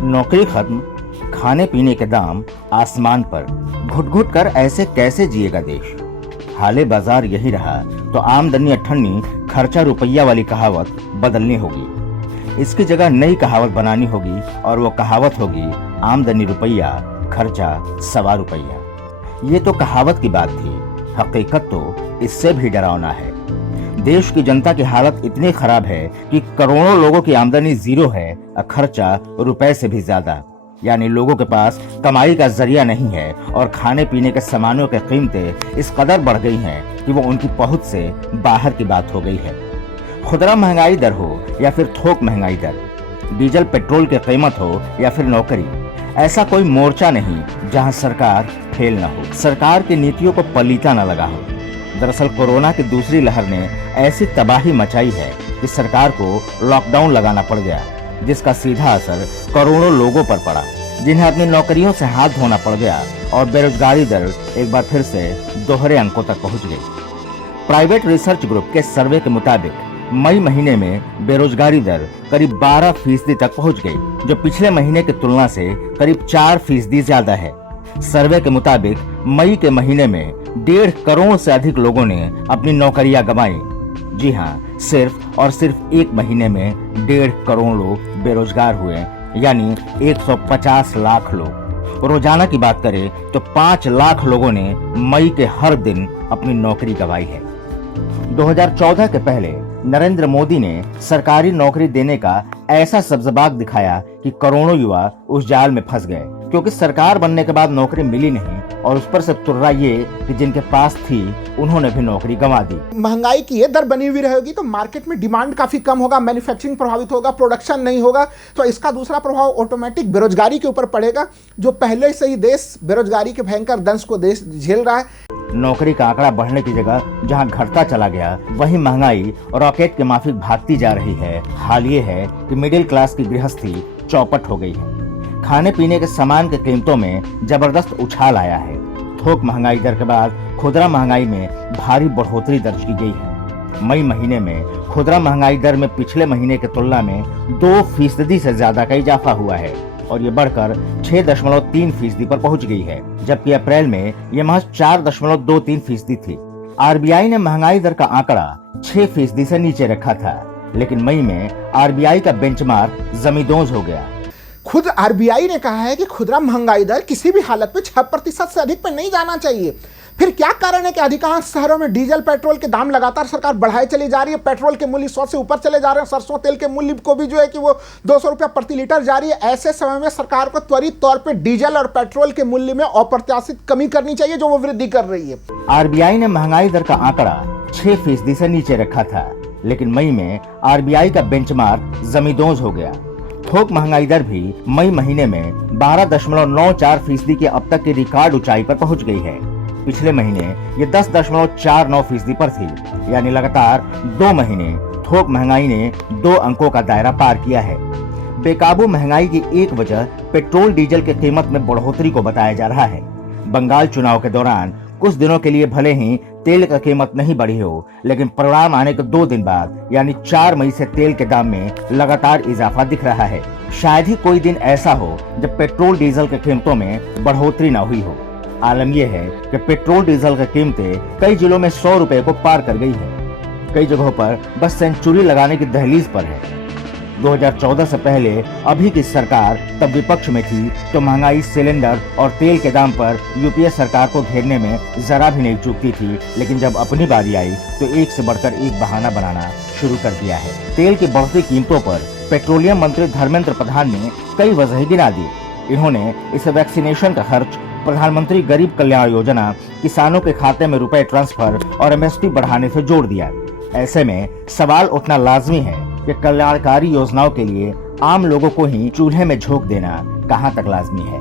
नौकरी खत्म, खाने पीने के दाम आसमान पर, घुट घुट कर ऐसे कैसे जिएगा देश। हाले बाजार यही रहा तो आमदनी अठन्नी खर्चा रुपया वाली कहावत बदलनी होगी। इसकी जगह नई कहावत बनानी होगी और वो कहावत होगी आमदनी रुपया, खर्चा सवा रुपया। ये तो कहावत की बात थी, हकीकत तो इससे भी डरावना है। देश की जनता की हालत इतनी खराब है कि करोड़ों लोगों की आमदनी जीरो है और खर्चा रुपए से भी ज्यादा। यानी लोगों के पास कमाई का जरिया नहीं है और खाने पीने के सामानों की कीमतें इस कदर बढ़ गई हैं कि वो उनकी पहुंच से बाहर की बात हो गई है। खुदरा महंगाई दर हो या फिर थोक महंगाई दर, डीजल पेट्रोल की कीमत हो या फिर नौकरी, ऐसा कोई मोर्चा नहीं जहां सरकार फेल न हो, सरकार की नीतियों को पलीता न लगा हो। दरअसल कोरोना की दूसरी लहर ने ऐसी तबाही मचाई है कि सरकार को लॉकडाउन लगाना पड़ गया, जिसका सीधा असर करोड़ों लोगों पर पड़ा, जिन्हें अपनी नौकरियों से हाथ धोना पड़ गया और बेरोजगारी दर एक बार फिर से दोहरे अंकों तक पहुंच गई। प्राइवेट रिसर्च ग्रुप के सर्वे के मुताबिक मई महीने में बेरोजगारी दर करीब 12% तक पहुंच गई, जो पिछले महीने की तुलना से करीब 4% ज्यादा है। सर्वे के मुताबिक मई के महीने में 1.5 करोड़ से अधिक लोगों ने अपनी नौकरियां गंवाई। जी हाँ, सिर्फ और सिर्फ एक महीने में 1.5 करोड़ लोग बेरोजगार हुए, यानी 150 लाख लोग। रोजाना की बात करें तो 5 लाख लोगों ने मई के हर दिन अपनी नौकरी गंवाई है। 2014 के पहले नरेंद्र मोदी ने सरकारी नौकरी देने का ऐसा सब्ज़बाग दिखाया कि करोड़ों युवा उस जाल में फंस गए, क्योंकि सरकार बनने के बाद नौकरी मिली नहीं और उस पर से तुर्रा ये कि जिनके पास थी उन्होंने भी नौकरी गंवा दी। महंगाई की ये दर बनी हुई रहेगी तो मार्केट में डिमांड काफी कम होगा, मैन्युफैक्चरिंग प्रभावित होगा, प्रोडक्शन नहीं होगा, तो इसका दूसरा प्रभाव ऑटोमेटिक बेरोजगारी के ऊपर पड़ेगा, जो पहले से ही देश बेरोजगारी के भयंकर दंश को देश झेल रहा है। नौकरी का आंकड़ा बढ़ने की जगह जहां घटता चला गया, वहीं महंगाई रॉकेट के माफिक भागती जा रही है। हाल ये है कि मिडिल क्लास की गृहस्थी चौपट हो गई है। खाने पीने के सामान की कीमतों में जबरदस्त उछाल आया है। थोक महंगाई दर के बाद खुदरा महंगाई में भारी बढ़ोतरी दर्ज की गई है। मई महीने में खुदरा महंगाई दर में पिछले महीने की तुलना में 2% से ज्यादा का इजाफा हुआ है और ये बढ़कर 6.3% पर पहुंच गई है, जबकि अप्रैल में ये महज 4.23% थी। आरबीआई ने महंगाई दर का आंकड़ा 6% से नीचे रखा था, लेकिन मई में आरबीआई का बेंचमार्क जमींदोज हो गया। खुद आरबीआई ने कहा है कि खुदरा महंगाई दर किसी भी हालत में 6% से अधिक पर नहीं जाना चाहिए। फिर क्या कारण है कि अधिकांश शहरों में डीजल पेट्रोल के दाम लगातार सरकार बढ़ाए चली जा रही है, पेट्रोल के मूल्य 100 से ऊपर चले जा रहे हैं, सरसों तेल के मूल्य को भी जो है कि वो 200 रुपया प्रति लीटर जा रही है। ऐसे समय में सरकार को त्वरित तौर पर डीजल और पेट्रोल के मूल्य में अप्रत्याशित कमी करनी चाहिए, जो वो वृद्धि कर रही है। आरबीआई ने महंगाई दर का आंकड़ा 6% से नीचे रखा था, लेकिन मई में आरबीआई का बेंचमार्क जमींदोज हो गया। थोक महंगाई दर भी मई महीने में 12.94% की अब तक की रिकॉर्ड ऊंचाई पर पहुंच गई है। पिछले महीने ये 10.49% पर थी, यानी लगातार 2 महीने थोक महंगाई ने 2 अंकों का दायरा पार किया है। बेकाबू महंगाई की एक वजह पेट्रोल डीजल की कीमत में बढ़ोतरी को बताया जा रहा है। बंगाल चुनाव के दौरान कुछ दिनों के लिए भले ही तेल की कीमत नहीं बढ़ी हो, लेकिन परिणाम आने के 2 दिन बाद यानी 4 मई से तेल के दाम में लगातार इजाफा दिख रहा है। शायद ही कोई दिन ऐसा हो जब पेट्रोल डीजल की कीमतों में बढ़ोतरी न हुई हो। आलम यह है कि पेट्रोल डीजल की कीमतें कई जिलों में 100 रुपए को पार कर गई है। कई जगहों पर बस सेंचुरी लगाने की दहलीज पर है। 2014 से पहले अभी की सरकार तब विपक्ष में थी तो महंगाई, सिलेंडर और तेल के दाम पर यूपीए सरकार को घेरने में जरा भी नहीं चूकती थी, लेकिन जब अपनी बारी आई तो एक से बढ़कर एक बहाना बनाना शुरू कर दिया है। तेल की बढ़ती कीमतों पर पेट्रोलियम मंत्री धर्मेंद्र प्रधान ने कई वजह गिना दी। इन्होंने इसे वैक्सीनेशन का खर्च, प्रधानमंत्री गरीब कल्याण योजना, किसानों के खाते में रुपए ट्रांसफर और एमएसपी बढ़ाने से जोड़ दिया। ऐसे में सवाल उठना लाजमी है कि कल्याणकारी योजनाओं के लिए आम लोगों को ही चूल्हे में झोंक देना कहां तक लाजमी है।